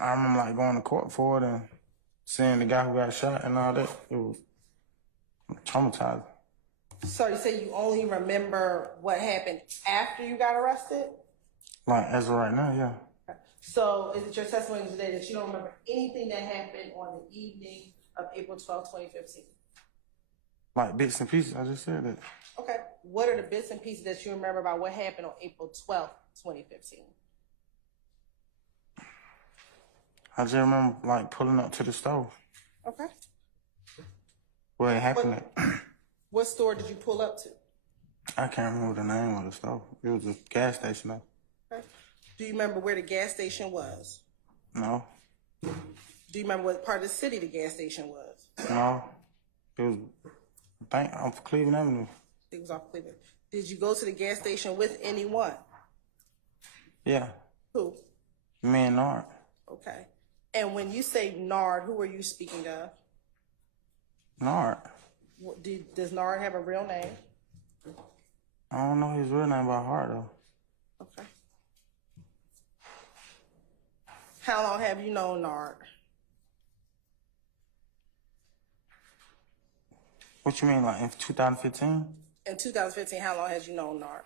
I remember like going to court for it and seeing the guy who got shot and all that. It was traumatizing. So you say you only remember what happened after you got arrested? Like as of right now, yeah. So is it your testimony today that you don't remember anything that happened on the evening of April 12, 2015? Like bits and pieces, I just said that. Okay. What are the bits and pieces that you remember about what happened on April 12, 2015? I just remember like pulling up to the store. Okay. Where it happened at. What store did you pull up to? I can't remember the name of the store. It was a gas station though. Okay. Do you remember where the gas station was? No. Do you remember what part of the city the gas station was? No. It was, I think, off Cleveland Avenue. It was off Cleveland. Did you go to the gas station with anyone? Yeah. Who? Me and Nard. Okay. And when you say Nard, who are you speaking of? Nard. Does Nard have a real name? I don't know his real name by heart though. Okay. How long have you known Nard? What you mean, like in 2015? In 2015, how long has you known Nard?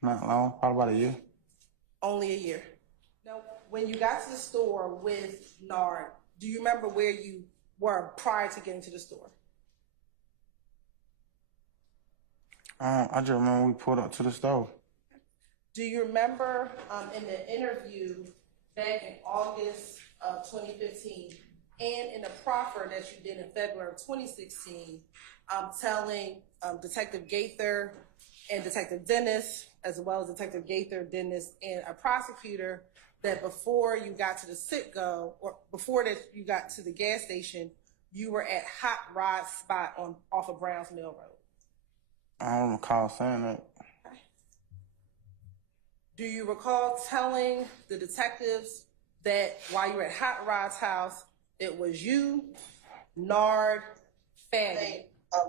Not long, probably about a year. Only a year. Now, when you got to the store with Nard, do you remember where you were prior to getting to the store? I just remember we pulled up to the store. Do you remember in the interview back in August of 2015 and in the proffer that you did in February of 2016, telling Detective Gaither and Detective Dennis, as well as Detective Gaither, Dennis, and a prosecutor, that before you got to the Citgo, or before that you got to the gas station, you were at Hot Rod Spot off of Browns Mill Road? I don't recall saying that. Okay. Do you recall telling the detectives that while you were at Hot Rod's house, it was you, Nard, Fanny,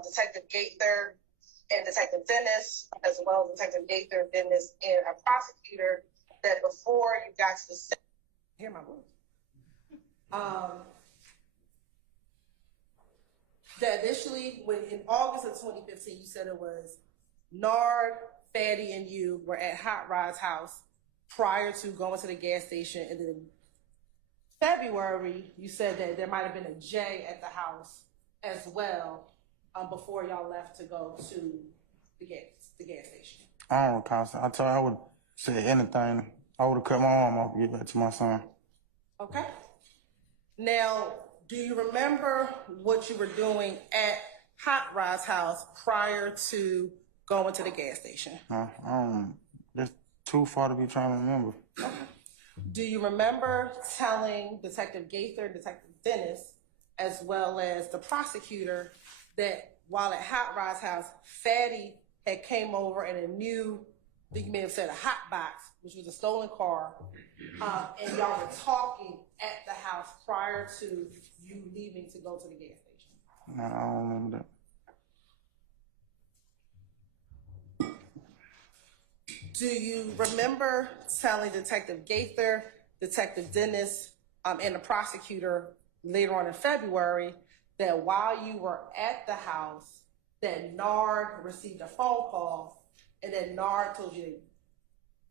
Detective Gaither, and Detective Dennis, as well as Detective Gaither, Dennis, and a prosecutor, that before you got to the hear my voice, that initially, when in August of 2015, you said it was Nard, Fatty, and you were at Hot Rod's house prior to going to the gas station, and then in February, you said that there might have been a J at the house as well before y'all left to go to the gas station. I don't recall. I told her I would say anything. I would have cut my arm off to get back to my son. Okay. Now, do you remember what you were doing at Hot Rod's house prior to going to the gas station? That's too far to be trying to remember. Okay. Do you remember telling Detective Gaither, Detective Dennis, as well as the prosecutor, that while at Hot Rod's house, Fatty had came over in a new, I think you may have said a hot box, which was a stolen car, and y'all were talking at the house prior to you leaving to go to the gas station? No, I don't remember that. Do you remember telling Detective Gaither, Detective Dennis, and the prosecutor later on in February that while you were at the house, that Nard received a phone call and that Nard told you,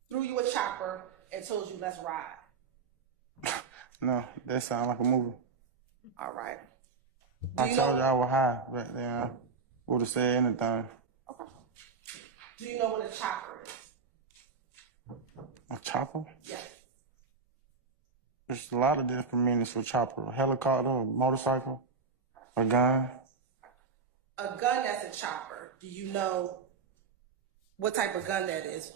threw you a chopper and told you, let's ride? No, that sounds like a movie. All right. I told you I was high back then. I would have said anything. Okay. Do you know what a chopper is? A chopper? Yes. There's a lot of different meanings for chopper. A helicopter, a motorcycle, a gun. A gun that's a chopper. Do you know what type of gun that is?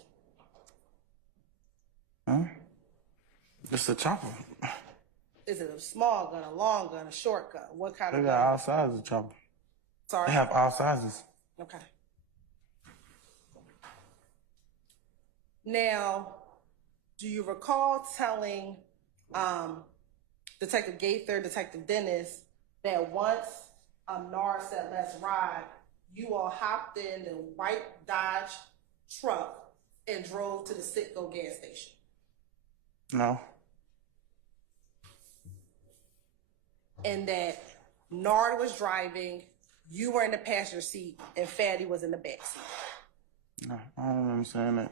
It's a chopper. Is it a small gun, a long gun, a short gun? What kind of gun? They got all sizes of chopper. Sorry? They have all sizes. Okay. Now, do you recall telling Detective Gaither, Detective Dennis, that once Nard said, let's ride, you all hopped in a white Dodge truck and drove to the Citgo gas station? No. and that Nard was driving, you were in the passenger seat, and Fatty was in the back seat? No, I don't remember saying that.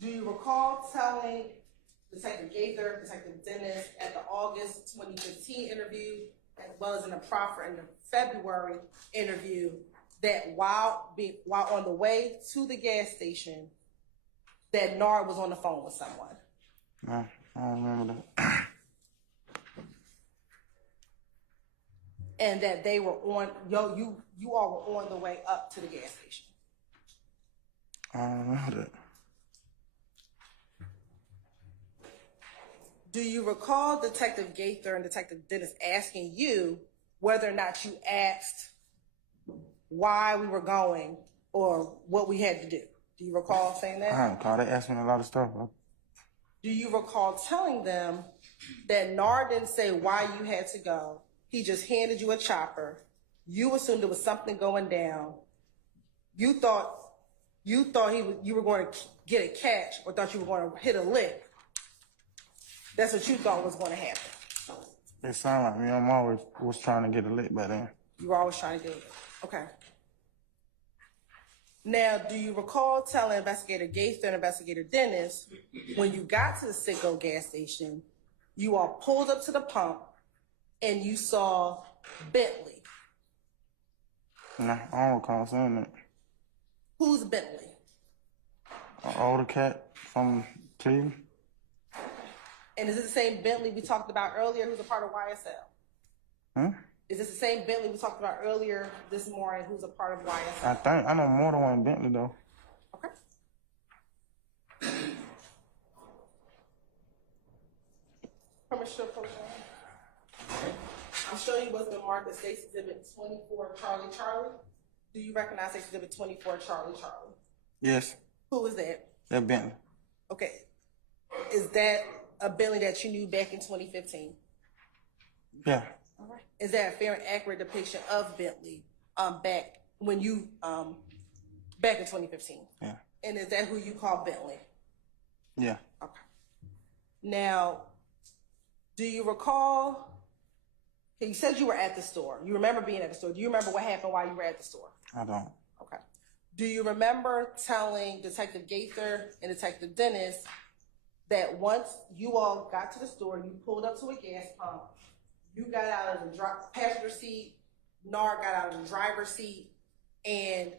Do you recall telling Detective Gaither, Detective Dennis at the August 2015 interview, as well as in the proffer in the February interview, that while on the way to the gas station, that Nard was on the phone with someone? No, I don't remember that. And that they were on, you all were on the way up to the gas station? I don't remember that. Do you recall Detective Gaither and Detective Dennis asking you whether or not you asked why we were going or what we had to do? Do you recall saying that? I don't recall. They asked me a lot of stuff, bro. Do you recall telling them that Nard didn't say why you had to go? He just handed you a chopper. You assumed there was something going down. You thought you were going to get a catch, or thought you were going to hit a lick. That's what you thought was going to happen. It sounded like me. I'm always was trying to get a lick by then. You were always trying to get a lick. Okay. Now, do you recall telling Investigator Gaither and Investigator Dennis, when you got to the Citgo gas station, you all pulled up to the pump and you saw Bentley? No, I don't recall saying that. Who's Bentley? An older cat from Cleveland. And is this the same Bentley we talked about earlier who's a part of YSL? Hmm? Is this the same Bentley we talked about earlier this morning who's a part of YSL? I know more than one Bentley, though. Okay. I'm showing you what's been marked as State's Exhibit 24 Charlie Charlie. Do you recognize State's Exhibit 24 Charlie Charlie? Yes. Who is that? That Bentley. Okay. Is that a Bentley that you knew back in 2015? Yeah. All right. Is that a fair and accurate depiction of Bentley back when you back in 2015? Yeah. And is that who you call Bentley? Yeah. Okay. Now, do you recall? You said you were at the store. You remember being at the store. Do you remember what happened while you were at the store? I don't. Okay. Do you remember telling Detective Gaither and Detective Dennis that once you all got to the store, you pulled up to a gas pump, you got out of the passenger seat, Nard got out of the driver's seat, and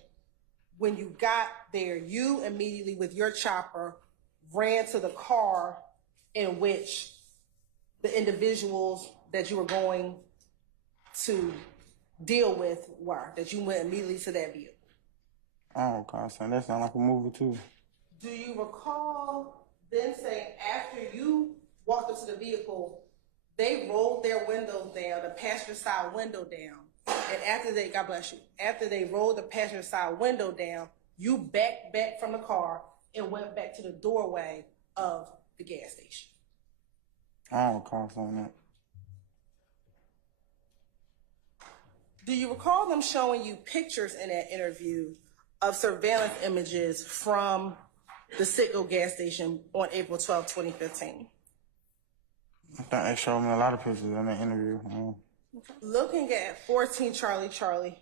when you got there, you immediately with your chopper ran to the car in which the individuals that you were going to deal with were, that you went immediately to that vehicle? I don't recall saying that. Sound like a movie, too. Do you recall then saying after you walked up to the vehicle, they rolled their windows down, the passenger side window down, and after they, God bless you, after they rolled the passenger side window down, you backed back from the car and went back to the doorway of the gas station? I don't recall saying that. Do you recall them showing you pictures in that interview of surveillance images from the Citgo gas station on April 12, 2015? I think they showed me a lot of pictures in that interview. Looking at 14 Charlie Charlie,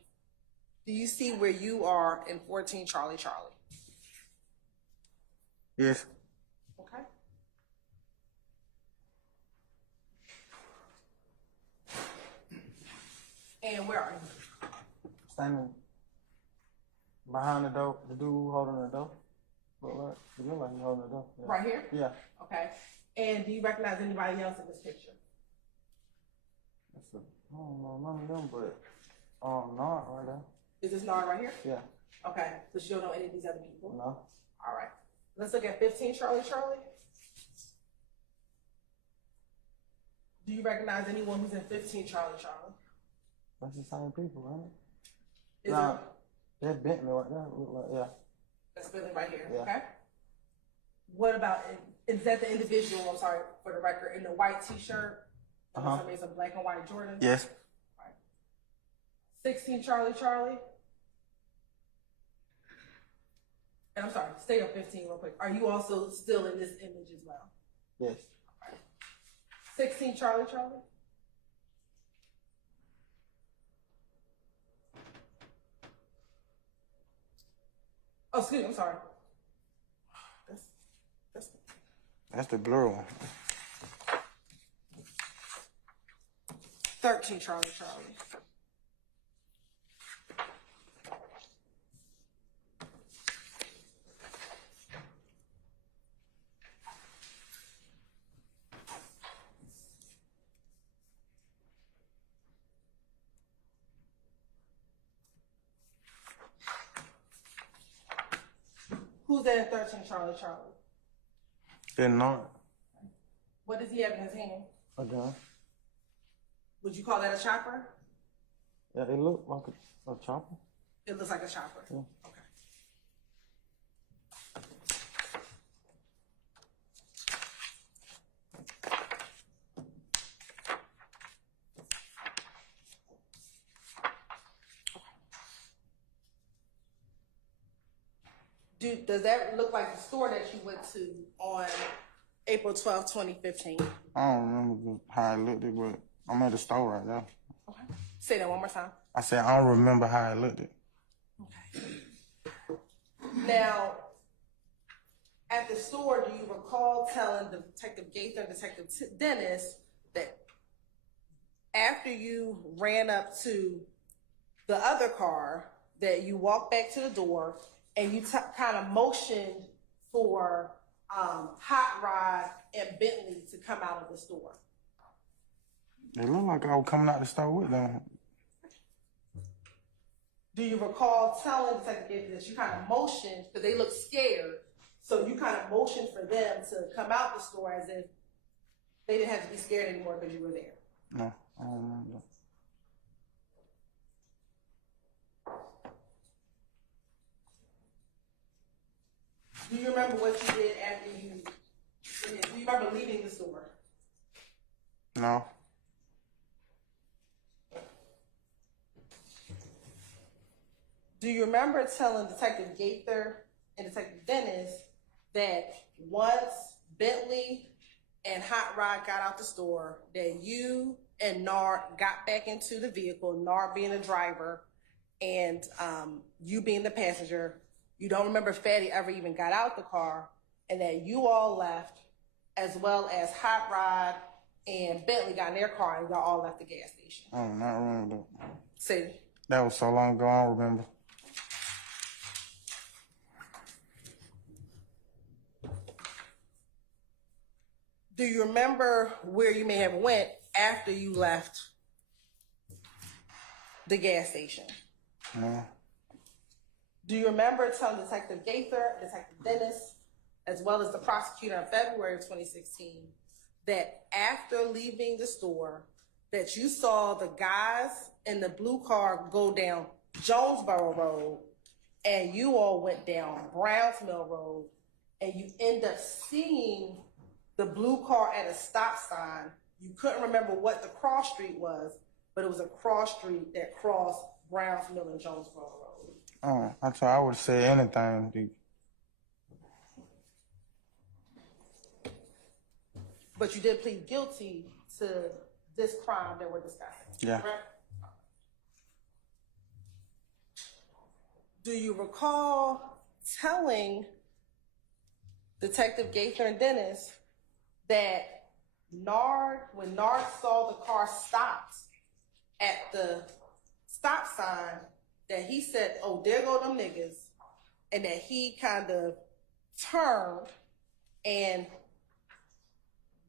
do you see where you are in 14 Charlie Charlie? Yes. Okay. And where are you? Standing behind the door, the dude holding the door. But what? It look like he's holding the door. Yeah. Right here? Yeah. Okay. And do you recognize anybody else in this picture? I don't know none of them, but Nard right there. Is this Nard right here? Yeah. Okay. So you don't know any of these other people? No. All right. Let's look at 15 Charlie Charlie. Do you recognize anyone who's in 15 Charlie Charlie? That's the same people, right? Is nah, it? that's Bentley right there. Look like, yeah. That's Bentley right here. Yeah. Okay. What about, is that the individual, I'm sorry for the record, in the white t-shirt? Somebody's a black and white Jordan? Yes. Right. 16 Charlie Charlie. And I'm sorry, stay on 15 real quick. Are you also still in this image as well? Yes. 16 Charlie. Oh, excuse me, I'm sorry. That's the blur one. 13 Charlie. Who's that in 13 Charlie? They're not. What does he have in his hand? A gun. Would you call that a chopper? Yeah, it looked like a chopper. It looks like a chopper. Yeah. Okay. Does that look like the store that you went to on April 12, 2015? I don't remember how it looked, but I'm at the store right now. Okay. Say that one more time. I said I don't remember how it looked. Okay. Now, at the store, do you recall telling Detective Gaither and Detective Dennis that after you ran up to the other car, that you walked back to the door and you kind of motioned for Hot Rod and Bentley to come out of the store? It looked like I was coming out the store with them. Do you recall telling Detective Gaither that you kind of motioned, because they looked scared, so you kind of motioned for them to come out the store as if they didn't have to be scared anymore because you were there? No, I don't remember. Do you remember what you did after do you remember leaving the store? No. Do you remember telling Detective Gaither and Detective Dennis that once Bentley and Hot Rod got out the store, that you and Nard got back into the vehicle, Nard being the driver and you being the passenger? You don't remember Fatty ever even got out the car, and that you all left, as well as Hot Rod and Bentley got in their car and y'all all left the gas station? I do not remember that. Say. That was so long ago, I don't remember. Do you remember where you may have went after you left the gas station? No. Do you remember telling Detective Gaither, Detective Dennis, as well as the prosecutor in February of 2016, that after leaving the store, that you saw the guys in the blue car go down Jonesboro Road, and you all went down Browns Mill Road, and you end up seeing the blue car at a stop sign? You couldn't remember what the cross street was, but it was a cross street that crossed Browns Mill and Jonesboro Road. Oh, I would say anything, dude. But you did plead guilty to this crime that we're discussing. Yeah. Correct? Do you recall telling Detective Gaither and Dennis that when Nard saw the car stopped at the stop sign, that he said, "Oh, there go them niggas," and that he kind of turned and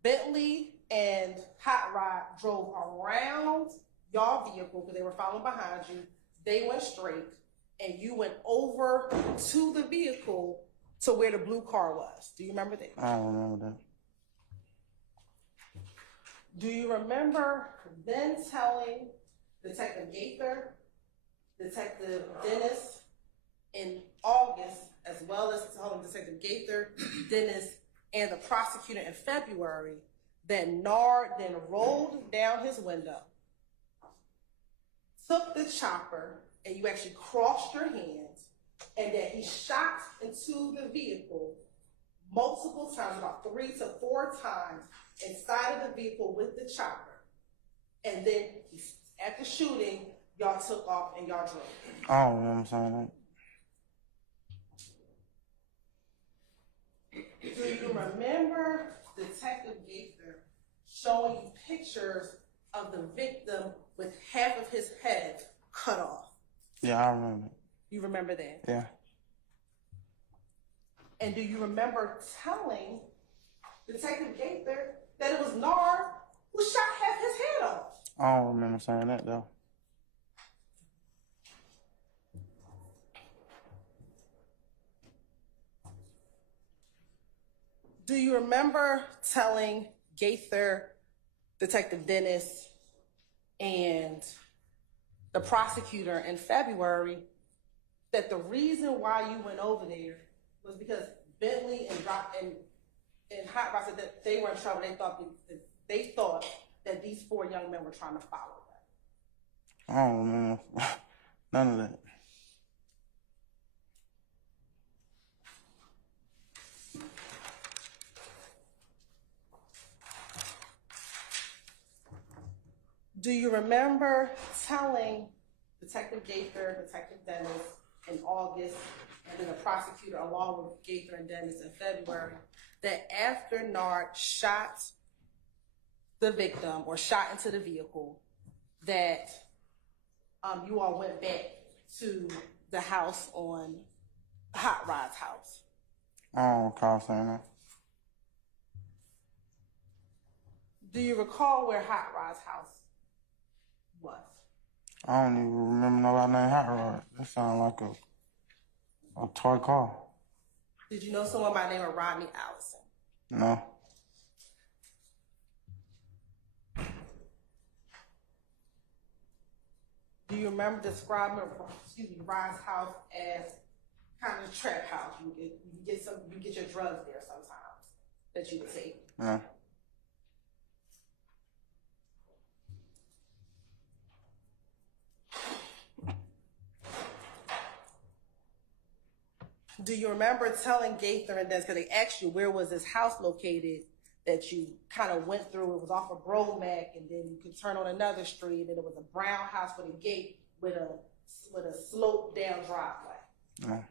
Bentley and Hot Rod drove around y'all vehicle because they were following behind you. They went straight, and you went over to the vehicle to where the blue car was? Do you remember that? I don't remember that. Do you remember then telling Detective Gaither, Detective Dennis in August, as well as telling Detective Gaither, Dennis, and the prosecutor in February, that Nard then rolled down his window, took the chopper, and you actually crossed your hands, and that he shot into the vehicle multiple times, about 3 to 4 times, inside of the vehicle with the chopper. And then after shooting, y'all took off and y'all drove. I don't remember saying that. Do you remember Detective Gaither showing you pictures of the victim with half of his head cut off? Yeah, I remember. You remember that? Yeah. And do you remember telling Detective Gaither that it was Nard who shot half his head off? I don't remember saying that, though. Do you remember telling Gaither, Detective Dennis, and the prosecutor in February that the reason why you went over there was because Bentley and Hot Rod said that they were in trouble? They thought that these 4 young men were trying to follow them. I don't remember none of that. Do you remember telling Detective Gaither, Detective Dennis in August, and then the prosecutor along with Gaither and Dennis in February, that after Nard shot the victim or shot into the vehicle, that you all went back to the house on Hot Rod's house? I don't recall saying that. Do you recall where Hot Rod's house was? I don't even remember nobody named Hot Rod. That sounds like a toy car. Did you know someone by the name of Rodney Allison? No. Do you remember describing Rod's house as kind of a trap house? You get your drugs there sometimes that you would take. No. Do you remember telling Gaither and Dennis, because they asked you where was this house located, that you kind of went through? It was off of Bromack, and then you could turn on another street, and it was a brown house with a gate with a sloped down driveway. No.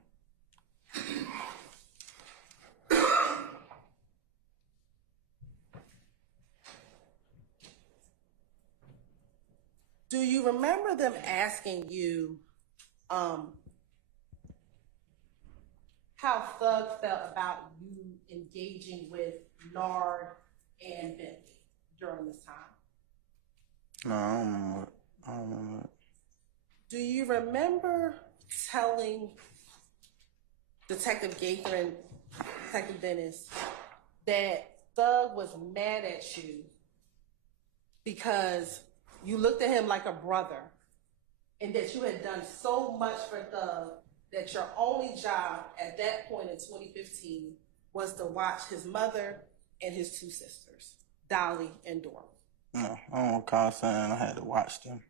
Do you remember them asking you how Thug felt about you engaging with Nard and Bentley during this time? No, I don't remember it. I don't remember it. Do you remember telling Detective Gaither and Detective Dennis that Thug was mad at you because you looked at him like a brother, and that you had done so much for Thug that your only job at that point in 2015 was to watch his mother and his 2 sisters, Dolly and Dora? No, I don't recall saying I had to watch them.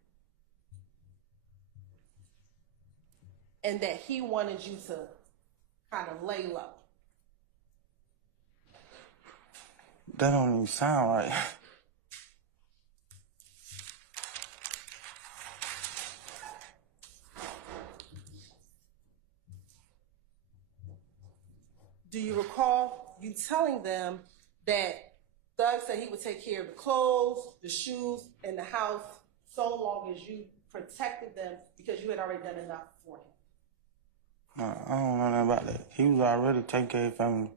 And that he wanted you to kind of lay low. That don't even sound right. Do you recall you telling them that Thug said he would take care of the clothes, the shoes, and the house so long as you protected them because you had already done enough for him? No, I don't know nothing about that. He was already taking care of his family.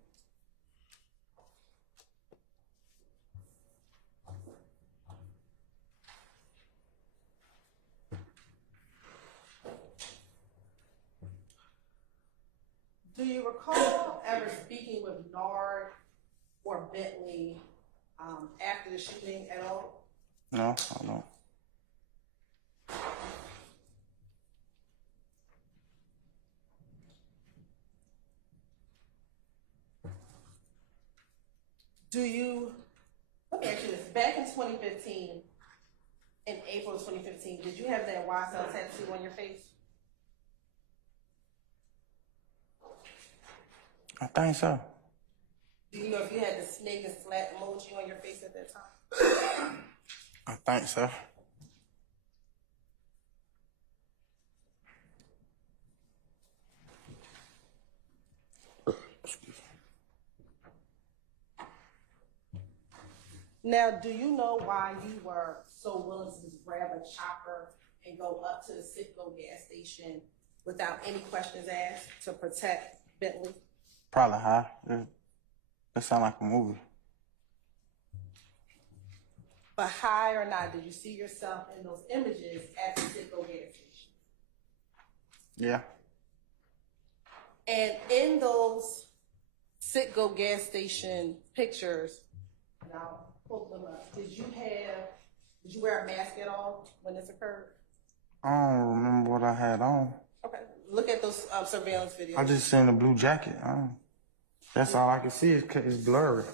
Do you recall ever speaking with Nard or Bentley after the shooting at all? No, I don't. Let me ask you this. Back in 2015, in April of 2015, did you have that YSL tattoo on your face? I think so. Do you know if you had the snake and slat emoji on your face at that time? I think so. Now, do you know why you were so willing to just grab a chopper and go up to the Citgo gas station without any questions asked to protect Bentley? Probably high. That sound like a movie. But high or not, did you see yourself in those images at the Citgo gas station? Yeah. And in those Citgo gas station pictures, and I'll pull them up, did you wear a mask at all when this occurred? I don't remember what I had on. Okay, look at those surveillance videos. I just seen the blue jacket. That's all I can see. It's blurry.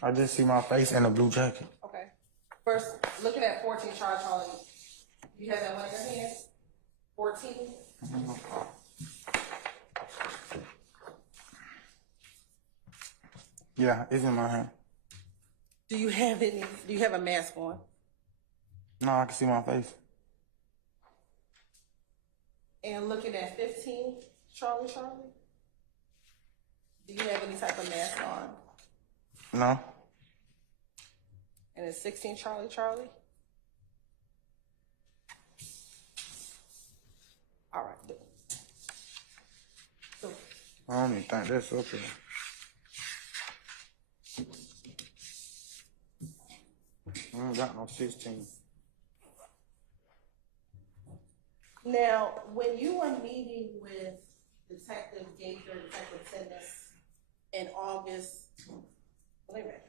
I just see my face in the blue jacket. Okay. First, looking at 14 Charlie. You have that one in your hand? 14? Yeah, it's in my hand. Do you have a mask on? No, I can see my face. And looking at 15 Charlie? Do you have any type of mask on? No. And it's 16 Charlie? All right. So, I don't even think that's up here. I ain't got no 16. now, when you were meeting with Detective Gaither, Detective Tennis in August, wait a minute.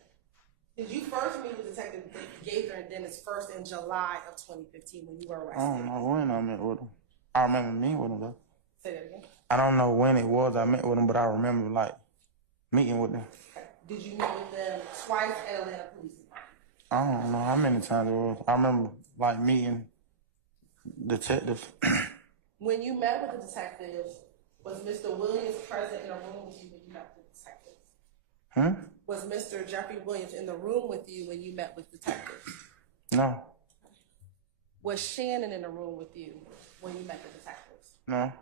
Did you first meet with Detective Gaither and Dennis first in July of 2015 when you were arrested? I don't know when I met with him. I remember meeting with him though. Say that again. I don't know when it was I met with him, but I remember like meeting with them. Okay. Did you meet with them twice at Atlanta Police Department? I don't know how many times it was. I remember like meeting detectives. When you met with the detectives, was Mr. Williams present in a room with you when you met with the detectives? Was Mr. Jeffrey Williams in the room with you when you met with detectives? No. Was Shannon in the room with you when you met the detectives? No.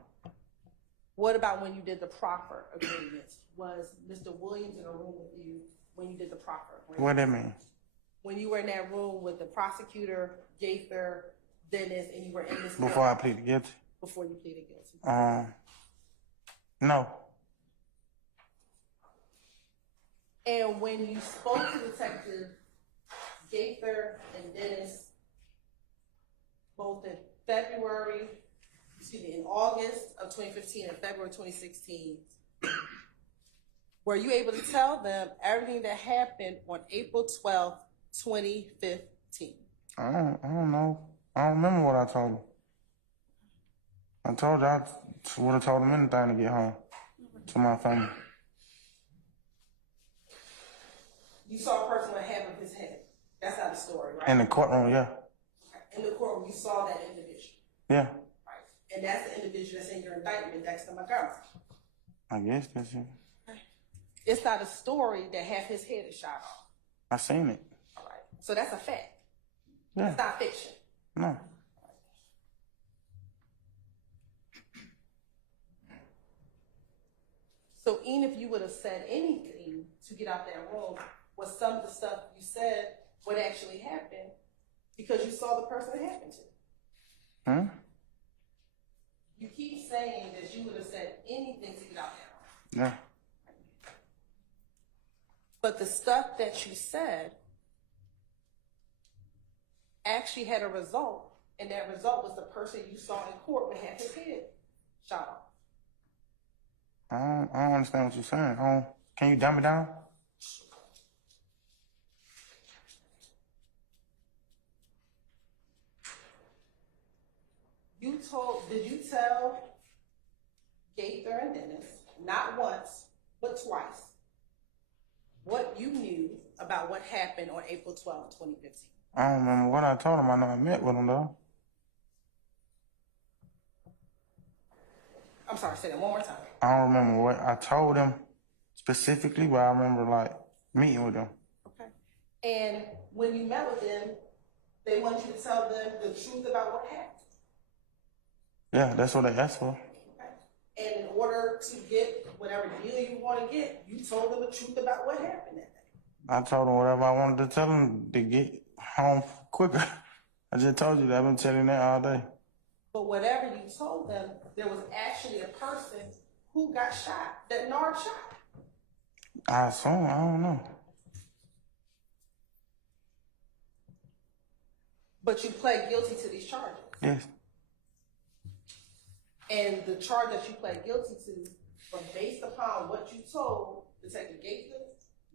What about when you did the proffer agreement? Was Mr. Williams in a room with you when you did the proffer agreement? What that mean? When you were in that room with the prosecutor, Gaither, Dennis, and you were in this Before I pleaded guilty? Before you pleaded guilty. No. And when you spoke to Detective Gaither and Dennis, both in August of 2015 and February 2016, were you able to tell them everything that happened on April 12th, 2015? I don't know. I don't remember what I told him. I told you I would have told him anything to get home to my family. You saw a person with half of his head. That's not the story, right? In the courtroom, yeah. In the courtroom, you saw that individual. Yeah. Right. And that's the individual that's in your indictment, Dexter Montgomery. I guess that's it. It's not a story that half his head is shot off. I seen it. All right. So that's a fact. Yeah. It's not fiction. No. So even if you would have said anything to get out that room, was some of the stuff you said what actually happened because you saw the person it happened to? You keep saying that you would have said anything to get out that room. Yeah. But the stuff that you said actually had a result, and that result was the person you saw in court would have his head shot off. I don't understand what you're saying. Can you dumb it down? Did you tell Gaither and Dennis, not once, but twice, what you knew about what happened on April 12, 2015? I don't remember what I told him. I know I met with him though. I'm sorry, say that one more time. I don't remember what I told them specifically, but I remember like meeting with them. Okay. And when you met with them, they want you to tell them the truth about what happened. Yeah, that's what they asked for. Okay. And in order to get whatever deal you want to get, you told them the truth about what happened that day. I told them whatever I wanted to tell them to get home quicker. I just told you that. I've been telling that all day. But whatever you told them, there was actually a person who got shot, that Nard shot. I assume, I don't know. But you pled guilty to these charges. Yes. And the charge that you pled guilty to was based upon what you told Detective Gates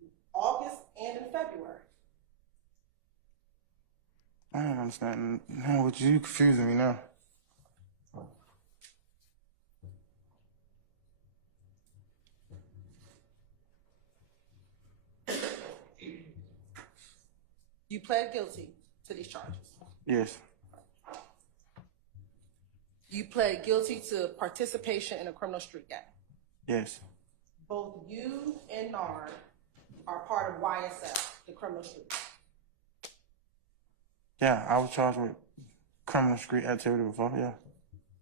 in August and in February. I don't understand. No, what you confusing me now. You pled guilty to these charges. Yes. You pled guilty to participation in a criminal street gang. Yes. Both you and Nard are part of YSL, the criminal street gang. Yeah, I was charged with criminal street activity before, yeah.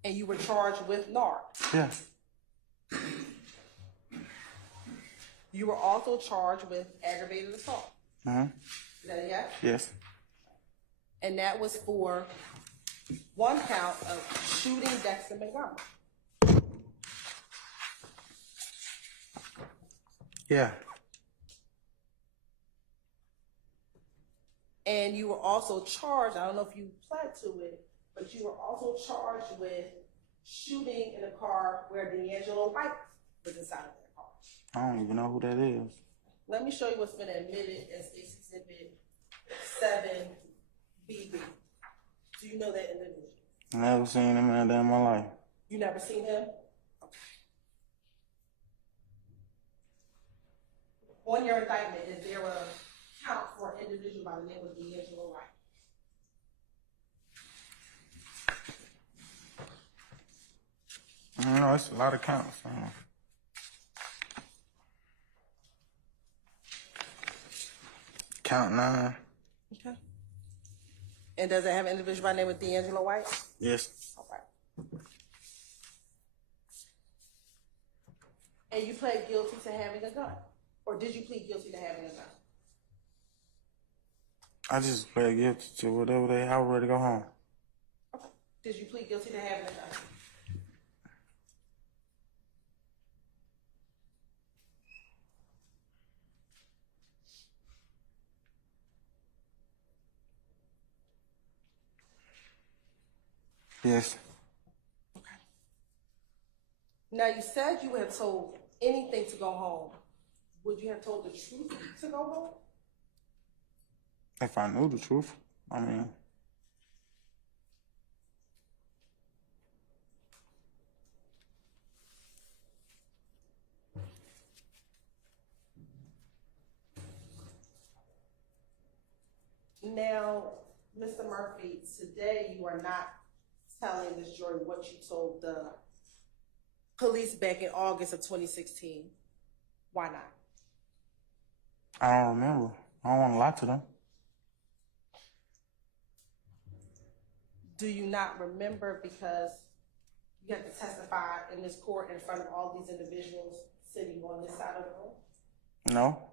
And you were charged with Nard. Yeah. You were also charged with aggravated assault. Mm-hmm. Is that a yes? Yes. And that was for one count of shooting Dexter Montgomery. Yeah. And you were also charged, I don't know if you pled to it, but you were also charged with shooting in a car where D'Angelo White was inside of that car. I don't even know who that is. Let me show you what's been admitted as State's Exhibit 7BB. Do you know that individual? Never seen him in a day in my life. You never seen him? Okay. On your indictment, is there a count for an individual by the name of D'Angelo White? I don't know, it's a lot of counts. Count 9. Okay. And does it have an individual by the name of D'Angelo White? Yes. All right. And you pled guilty to having a gun? Or did you plead guilty to having a gun? I just pled guilty to whatever I was ready to go home. Okay. Did you plead guilty to having a gun? Yes. Okay. Now you said you had told anything to go home. Would you have told the truth to go home? If I knew the truth, I mean. Now, Mr. Murphy, today you are not telling this jury what you told the police back in August of 2016. Why not? I don't remember. I don't want to lie to them. Do you not remember because you have to testify in this court in front of all these individuals sitting on this side of the room? No.